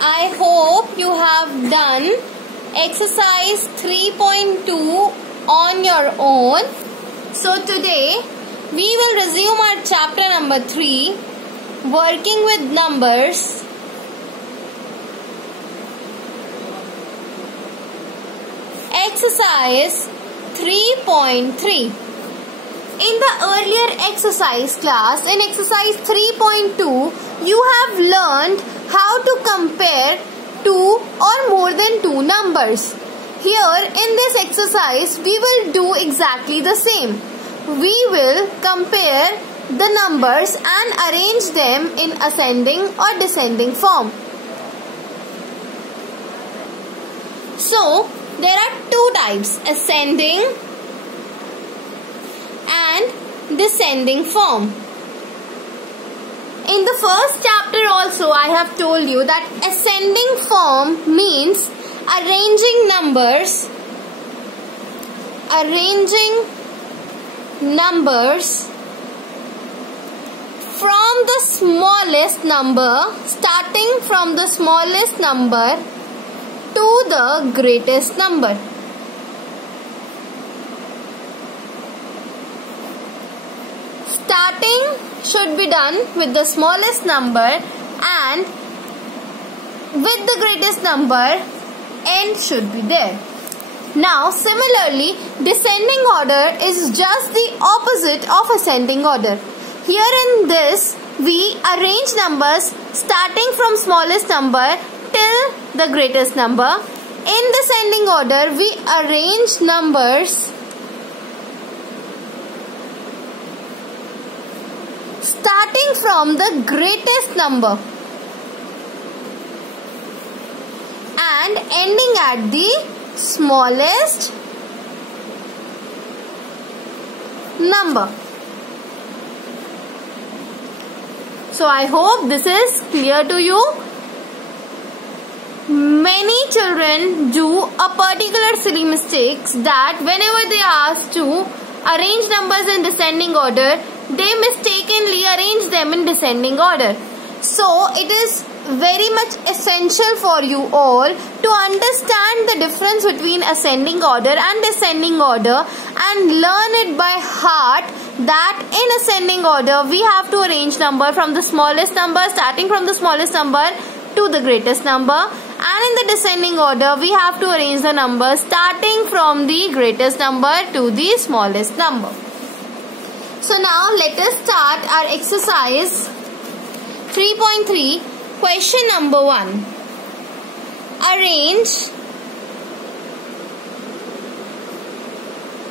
I hope you have done exercise 3.2 on your own. So today we will resume our chapter number 3, working with numbers. Exercise 3.3. In the earlier exercise class, in exercise 3.2, you have learned how to compare two or more than two numbers. Here in this exercise, we will do exactly the same. We will compare the numbers and arrange them in ascending or descending form. So, there are two types, ascending and descending form. In the first chapter also I have told you that ascending form means arranging numbers from the smallest number, starting from the smallest number to the greatest number. Starting should be done with the smallest number and with the greatest number, end should be there. Now similarly, descending order is just the opposite of ascending order. Here in this, we arrange numbers starting from smallest number till the greatest number. In descending order, we arrange numbers starting from the greatest number and ending at the smallest number. So I hope this is clear to you. Many children do a particular silly mistakes that whenever they are asked to arrange numbers in descending order, they mistakenly arrange them in descending order. So it is very much essential for you all to understand the difference between ascending order and descending order and learn it by heart that in ascending order we have to arrange number from the smallest number, starting from the smallest number to the greatest number, and in the descending order we have to arrange the numbers starting from the greatest number to the smallest number. So now let us start our exercise 3.3, question number 1. Arrange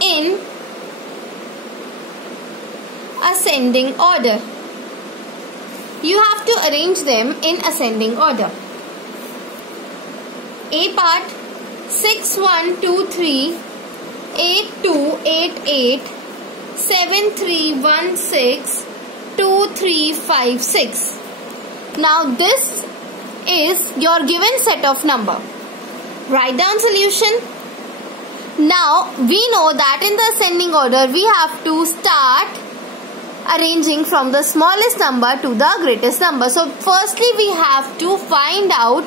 in ascending order. You have to arrange them in ascending order. A part 6 1 2 3 8 2 8 8 7 3 1 6 2 3 5 6. Now this is your given set of number. Write down solution. Now we know that in the ascending order we have to start arranging from the smallest number to the greatest number. So firstly we have to find out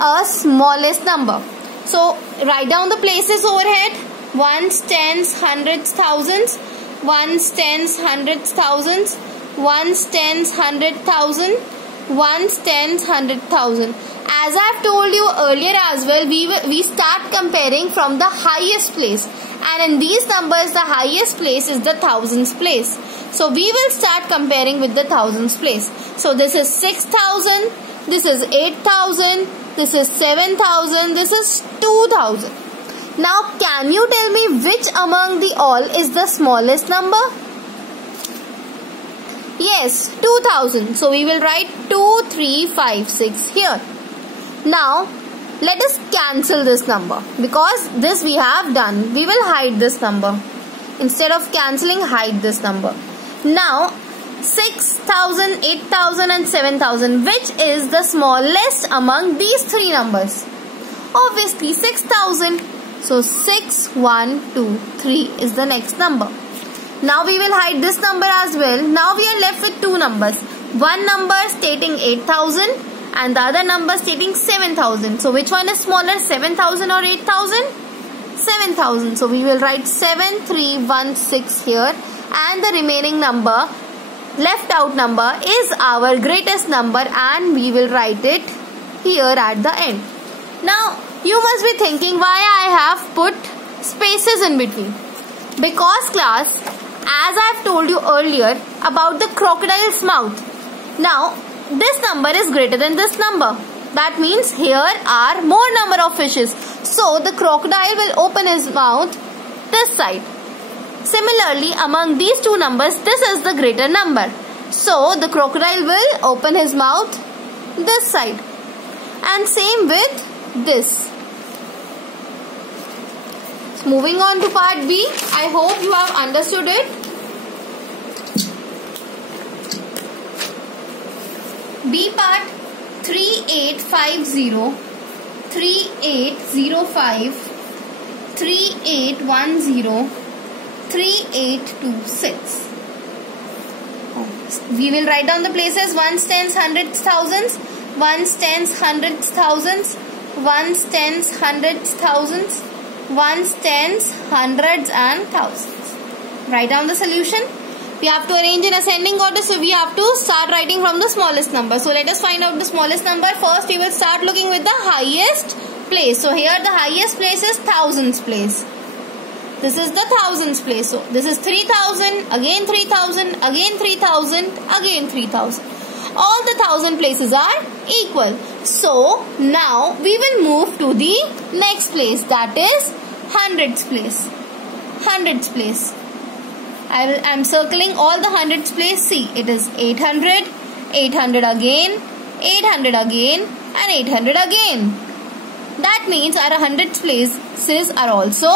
a smallest number. So write down the places overhead: ones, tens, hundreds, thousands. Ones, tens, hundreds, thousands. Ones, tens, 100,000. Ones, tens, 100,000. As I have told you earlier as well, we start comparing from the highest place, and in these numbers the highest place is the thousands place. So we will start comparing with the thousands place. So this is 6,000, this is 8,000, this is 7,000, this is 2,000. Now can you tell me which among the all is the smallest number? Yes, 2,000. So we will write 2, 3, 5, 6 here. Now let us cancel this number, because this we have done. We will hide this number. Instead of cancelling, hide this number. Now 6,000, 8,000 and 7,000. Which is the smallest among these three numbers? Obviously 6,000. So 6, 1, 2, 3 is the next number. Now we will hide this number as well. Now we are left with two numbers. One number stating 8,000 and the other number stating 7,000. So which one is smaller, 7,000 or 8,000? 7,000. So we will write 7316 here, and the remaining number, left out number, is our greatest number, and we will write it here at the end. Now you must be thinking why I have put spaces in between. Because class, as I have told you earlier about the crocodile's mouth. Now this number is greater than this number. That means here are more number of fishes. So the crocodile will open his mouth this side. Similarly, among these two numbers, this is the greater number. So the crocodile will open his mouth this side. And same with this. Moving on to part B. I hope you have understood it. B part, 3850, 3805, 3810, 3826. We will write down the places: ones, tens, hundreds, thousands, ones, tens, hundreds, thousands, ones, tens, hundreds, thousands, ones, tens, hundreds and thousands. Write down the solution. We have to arrange in ascending order, so we have to start writing from the smallest number. So let us find out the smallest number. First we will start looking with the highest place. So here the highest place is thousands place. This is the thousands place. So this is 3,000, again 3,000, again 3,000, again 3,000. All the 1,000 places are equal. So now we will move to the next place, that is hundreds place. Hundreds place. I am circling all the hundreds place. See, it is 800, 800 again, 800 again and 800 again. That means our hundreds places are also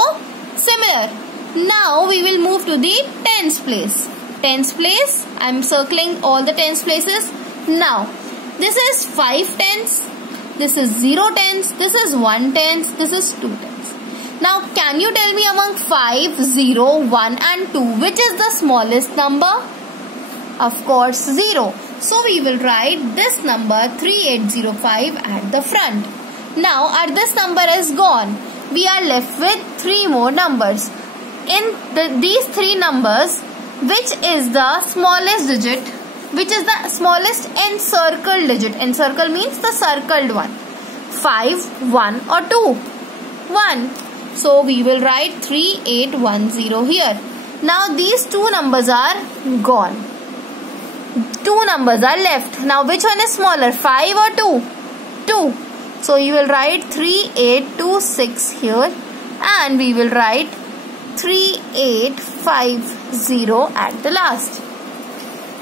similar. Now we will move to the tens place. Tens place, I am circling all the tens places. Now this is 5 tens, this is 0 tens, this is 1 tens, this is 2 tens. Now can you tell me among 5, 0, 1 and 2 which is the smallest number? Of course 0. So we will write this number 3805 at the front. Now this number is gone. We are left with 3 more numbers. In these 3 numbers, which is the smallest digit? Which is the smallest encircled digit? Encircle means the circled one. 5, 1 or 2? 1. So we will write 3810 here. Now these 2 numbers are gone. 2 numbers are left. Now which one is smaller, 5 or 2? 2. So you will write 3826 here, and we will write 3850 at the last.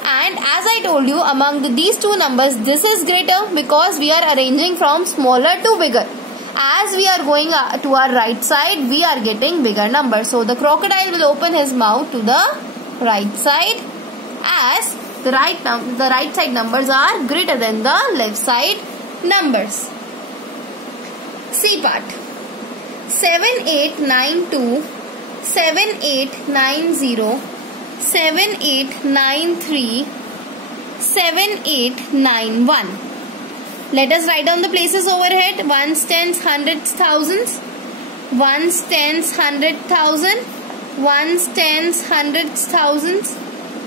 And as I told you, among these 2 numbers, this is greater because we are arranging from smaller to bigger. As we are going to our right side, we are getting bigger numbers. So the crocodile will open his mouth to the right side, as the right side numbers are greater than the left side numbers. C part, 7892, 7890, 7893, 7891. Let us write down the places overhead. Ones, tens, hundreds, thousands. Ones, tens, 100,000. Ones, tens, hundreds, thousands.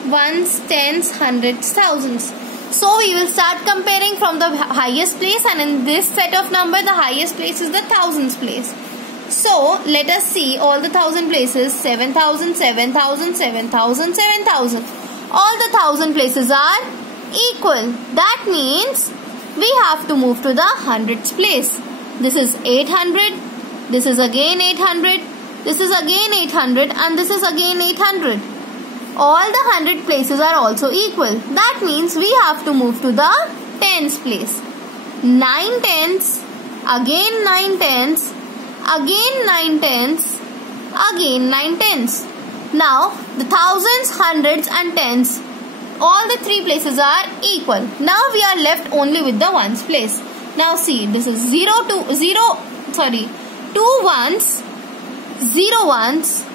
Ones, tens, hundreds, thousands. So we will start comparing from the highest place, and in this set of number, the highest place is the thousands place. So let us see all the 1,000 places. 7,000, 7,000, 7,000, 7,000. All the 1,000 places are equal. That means we have to move to the hundreds place. This is 800, this is again 800, this is again 800 and this is again 800. All the 100 places are also equal. That means we have to move to the tens place. 9 tens, again 9 tens, again 9 tens, again 9 tens. Now the thousands, hundreds and tens, all the 3 places are equal. Now we are left only with the ones place. Now see, this is 2 ones, 0 ones,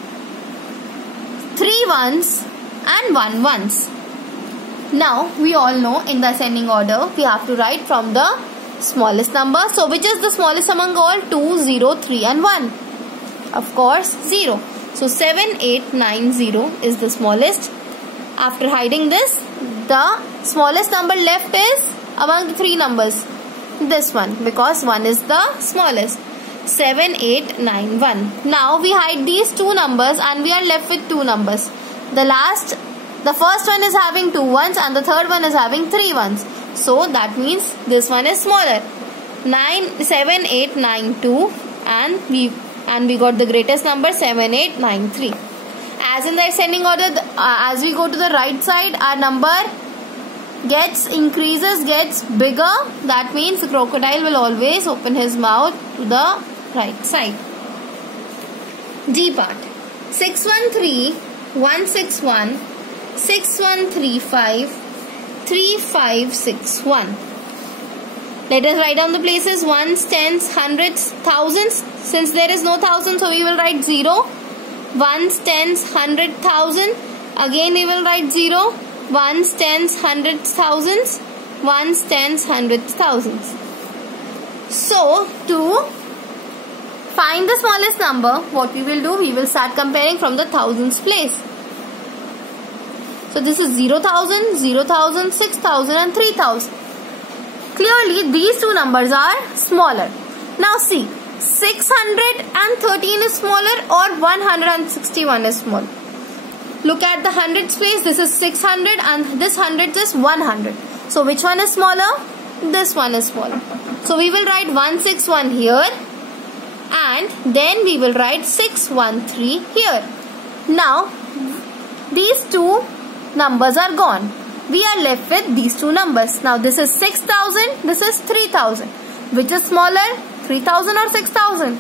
3 ones and 1 ones. Now we all know in the ascending order we have to write from the smallest number. So which is the smallest among all? 2, 0, 3 and 1. Of course 0. So 7, 8, 9, 0 is the smallest. After hiding this, the smallest number left is among the 3 numbers. This one, because 1 is the smallest. 7, 8, 9, 1. Now we hide these 2 numbers and we are left with 2 numbers. The first one is having 2 ones and the third one is having 3 ones. So that means this one is smaller. 7, 8, 9, 2 and we got the greatest number 7, 8, 9, 3. As in the ascending order, as we go to the right side, our number gets bigger. That means the crocodile will always open his mouth to the right side. D part. 613, 161, 6135, 3561. Let us write down the places: ones, tens, hundreds, thousands. Since there is no thousand, so we will write 0. Ones, tens, 100, 1000. Again we will write 0. Ones, tens, hundreds, thousands. Ones, tens, hundreds, thousands. So to find the smallest number, what we will do? We will start comparing from the thousands place. So this is 0,000, 0,000, 6,000 and 3,000. Clearly these 2 numbers are smaller. Now see, 613 is smaller or 161 is smaller. Look at the hundreds place. This is 600 and this hundreds is 100. So which one is smaller? This one is smaller. So we will write 161 here and then we will write 613 here. Now these 2 numbers are gone. We are left with these 2 numbers. Now this is 6,000, this is 3,000. Which is smaller? 3,000 or 6,000?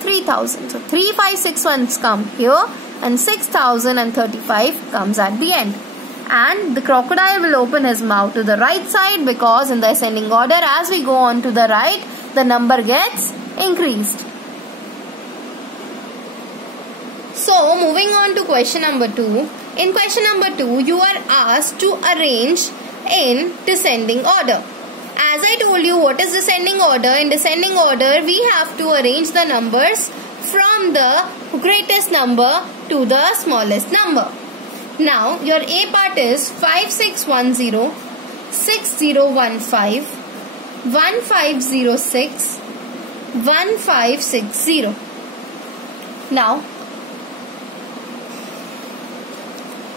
3,000. So 3561 come here and 6,035 comes at the end. And the crocodile will open his mouth to the right side because in the ascending order, as we go on to the right, the number gets increased. So moving on to question number 2. In question number 2, you are asked to arrange in descending order. As I told you, what is descending order? In descending order, we have to arrange the numbers from the greatest number to the smallest number. Now, your A part is 5610, 6015, 1506, 1560. Now,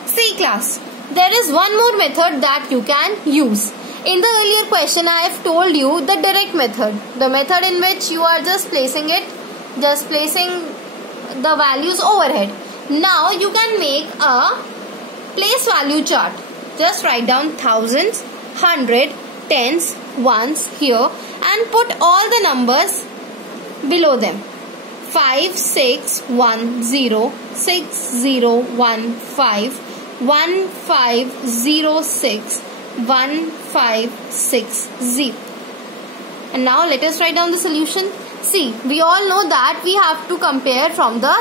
see class, there is one more method that you can use. In the earlier question, I have told you the direct method. The method in which you are just placing the values overhead. Now you can make a place value chart. Just write down thousands, 100, tens, ones here and put all the numbers below them. 5610, 6015, 1506, 1560. And now let us write down the solution. See, we all know that we have to compare from the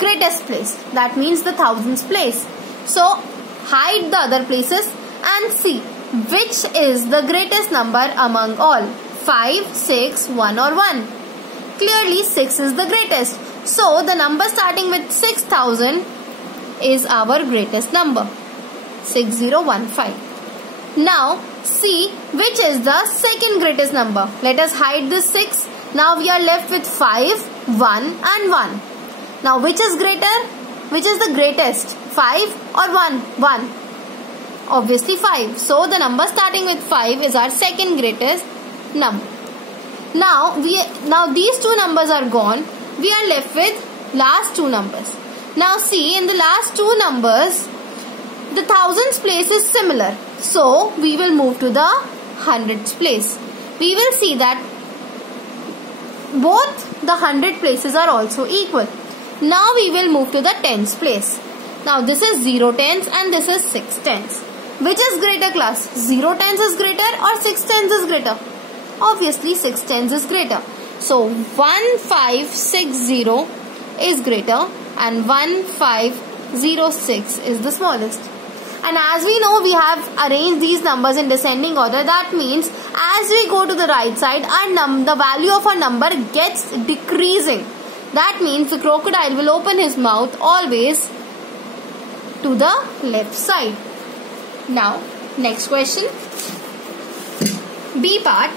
greatest place. That means the thousands place. So hide the other places and see which is the greatest number among all. 5, 6, 1 or 1. Clearly 6 is the greatest. So the number starting with 6,000 is our greatest number. 6015. Now see which is the second greatest number. Let us hide this 6. Now we are left with 5, 1 and 1. Now which is greater? Which is the greatest? 5 or 1? 1. Obviously 5. So the number starting with 5 is our second greatest number. Now these 2 numbers are gone. We are left with last 2 numbers. Now see, in the last 2 numbers, the thousands place is similar. So we will move to the hundreds place. We will see that both the 100 places are also equal. Now we will move to the tens place. Now this is 0 tens and this is 6 tens. Which is greater class? 0 tens is greater or 6 tens is greater? Obviously 6 tens is greater. So 1560 is greater and 1506 is the smallest. And as we know, we have arranged these numbers in descending order. That means as we go to the right side, the value of our number gets decreasing. That means the crocodile will open his mouth always to the left side. Now, next question. B part.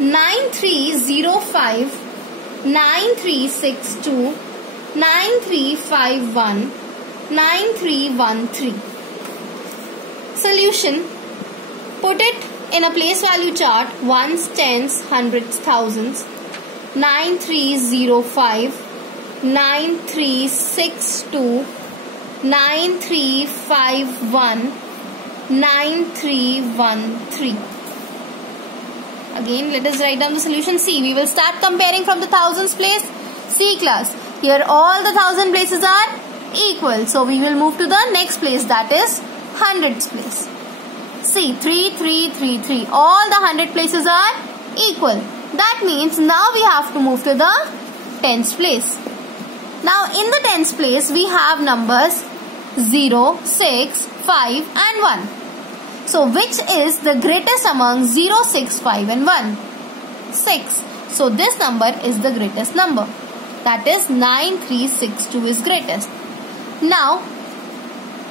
9305 9362 9351 9313. Solution. Put it in a place value chart: ones, tens, hundreds, thousands. 9305 9362 9351 9313. Again, let us write down the solution. See, we will start comparing from the thousands place. See class, here all the thousand places are equal. So we will move to the next place, that is hundreds place. See, 3, 3, 3, 3. All the 100 places are equal. That means now we have to move to the tens place. Now in the tens place we have numbers 0, 6, 5 and 1. So which is the greatest among 0, 6, 5 and 1? 6. So this number is the greatest number. That is 9362 is greatest. Now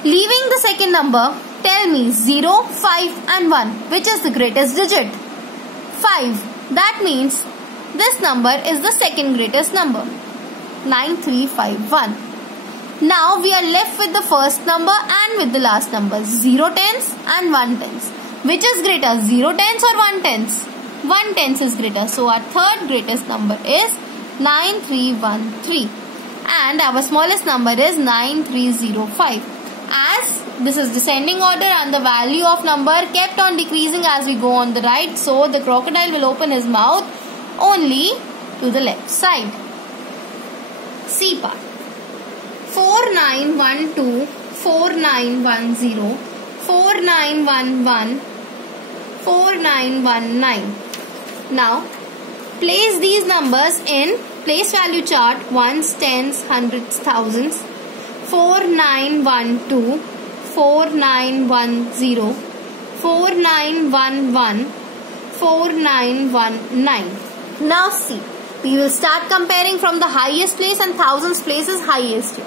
leaving the second number, tell me 0, 5 and 1. Which is the greatest digit? 5. That means this number is the second greatest number. 9351. Now we are left with the first number and with the last number, 0 tens and 1 tens. Which is greater, 0 tens or 1 tens? 1 tens is greater. So our third greatest number is 9313. And our smallest number is 9305. As this is descending order and the value of number kept on decreasing as we go on the right, so the crocodile will open his mouth only to the left side. C part. 4912 4910 4911 4919. Now place these numbers in place value chart: ones, tens, hundreds, thousands. 4912 4910 4911 4919. Now see, we will start comparing from the highest place, and thousands place is highest here.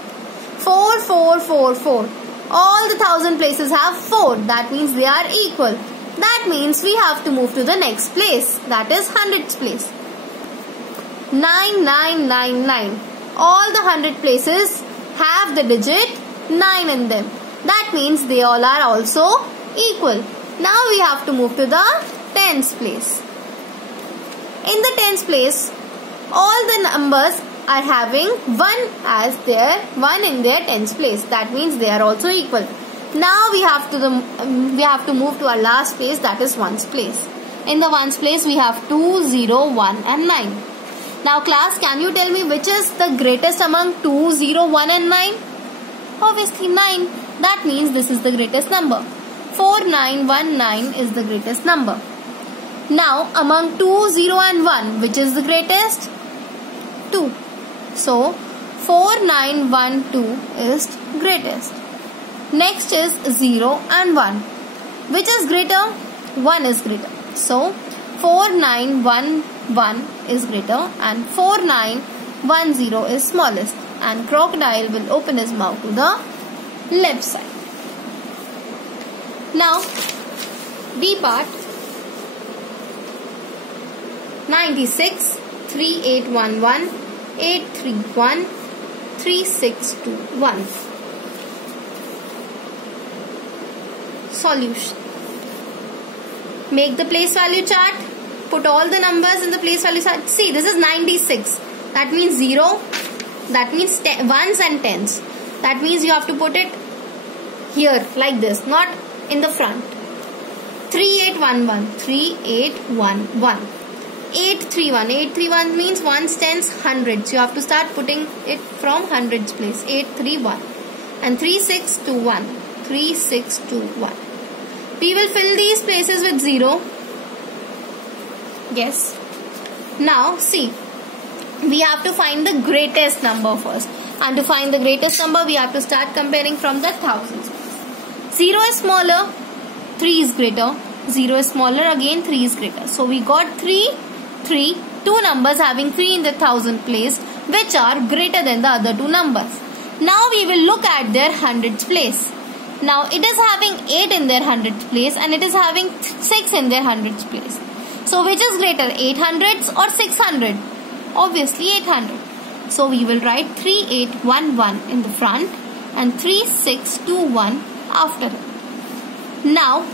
4 4 4 4. All the thousand places have 4. That means they are equal. That means we have to move to the next place, that is hundreds place. 9999. All the 100 places have the digit 9 in them. That means they all are also equal. Now we have to move to the tens place. In the tens place, all the numbers are having 1 as their 1 in their tens place. That means they are also equal. Now we have to move to our last place, that is ones place. In the ones place we have 2, 0, 1 and 9. Now class, can you tell me which is the greatest among 2, 0, 1 and 9? Obviously 9. That means this is the greatest number. 4919 is the greatest number. Now among 2, 0 and 1, which is the greatest? 2. So 4912 is greatest. Next is 0 and 1. Which is greater? 1 is greater. So 4911 is greater and 4910 is smallest. And crocodile will open his mouth to the left side. Now B part. 96 3811 831 3621. Solution. Make the place value chart. Put all the numbers in the place value chart. See, this is 96. That means 0. That means ones and tens. That means you have to put it here like this, not in the front. 3811 3811. 831. 831 means ones, tens, hundreds. You have to start putting it from hundreds place. 831. And 3621. 3621. We will fill these places with 0. Yes. Now see, we have to find the greatest number first. And to find the greatest number, we have to start comparing from the thousands. 0 is smaller, 3 is greater. 0 is smaller, again 3 is greater. So we got 3, 3, two numbers having 3 in the thousand place, which are greater than the other two numbers. Now we will look at their hundreds place. Now it is having 8 in their hundreds place and it is having 6 in their hundreds place. So which is greater, 800s or 600? Obviously 800. So we will write 3811 in the front and 3621 after it. Now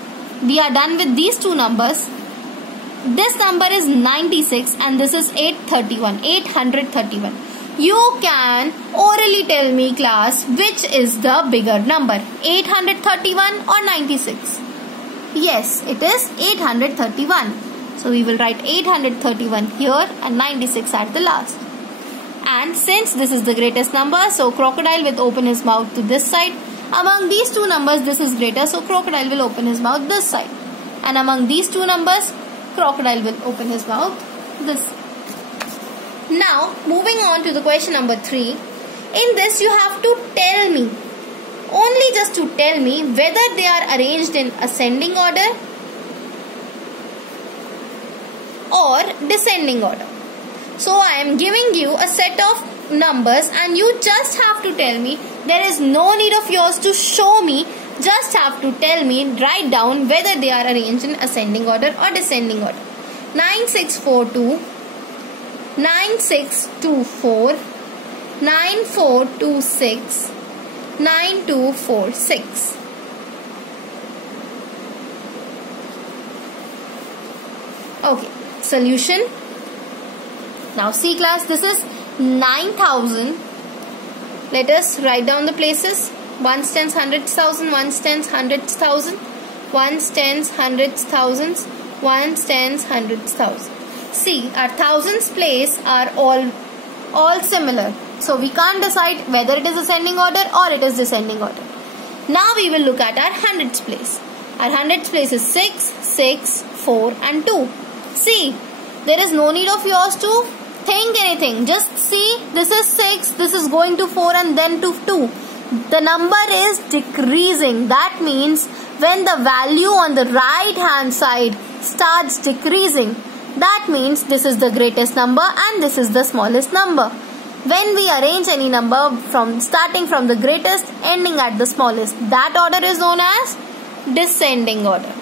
we are done with these two numbers. This number is 96 and this is 831. You can orally tell me, class, which is the bigger number, 831 or 96? Yes, it is 831. So we will write 831 here and 96 at the last. And since this is the greatest number, so crocodile will open his mouth to this side. Among these two numbers, this is greater, so crocodile will open his mouth this side. And among these two numbers, crocodile will open his mouth this side. Now, moving on to the question number 3. In this, you have to tell me, only just to tell me whether they are arranged in ascending order or descending order. So I am giving you a set of numbers and you just have to tell me. There is no need of yours to show me. Just have to tell me, write down whether they are arranged in ascending order or descending order. 9642, 9624, 9426, 9246. Okay, solution. Now see, class, this is 9,000. Let us write down the places. 1s, 10s, 100,000, 1s, 10s, 100,000, 1s, 10s, 100,000, 1s, 10s, 100,000. See, our thousands place are all similar. So we can't decide whether it is ascending order or it is descending order. Now we will look at our hundreds place. Our hundreds place is 6, 6, 4 and 2. See, there is no need of yours to think anything. Just see, this is 6, this is going to 4 and then to 2. The number is decreasing. That means when the value on the right hand side starts decreasing, that means this is the greatest number and this is the smallest number. When we arrange any number from starting from the greatest ending at the smallest, that order is known as descending order.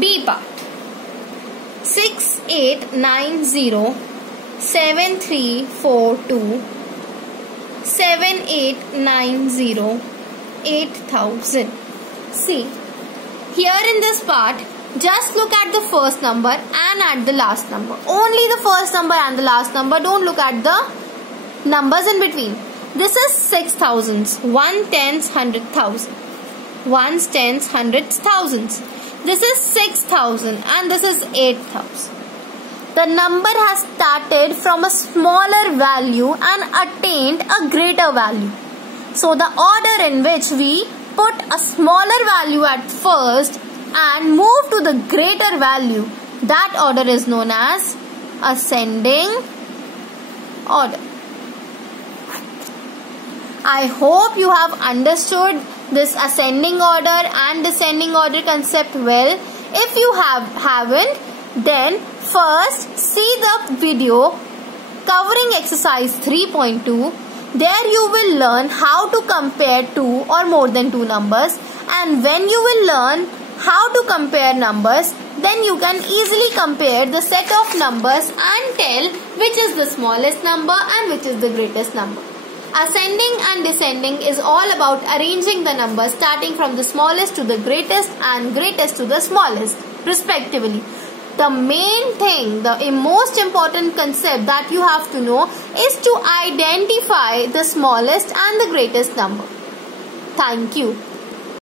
B part. 6890, 7342, 7890, 8000. See, here in this part, just look at the first number and at the last number. Only the first number and the last number. Don't look at the numbers in between. This is 6,000s, 1 tens, 100,000. 1s, 10s, 100,000s. This is 6,000 and this is 8,000. The number has started from a smaller value and attained a greater value. So the order in which we put a smaller value at first and move to the greater value, that order is known as ascending order. I hope you have understood this ascending order and descending order concept well. If you haven't, then first see the video covering exercise 3.2. There you will learn how to compare two or more than two numbers, and when you will learn how to compare numbers, then you can easily compare the set of numbers and tell which is the smallest number and which is the greatest number. Ascending and descending is all about arranging the numbers starting from the smallest to the greatest and greatest to the smallest, respectively. The main thing, the most important concept that you have to know is to identify the smallest and the greatest number. Thank you.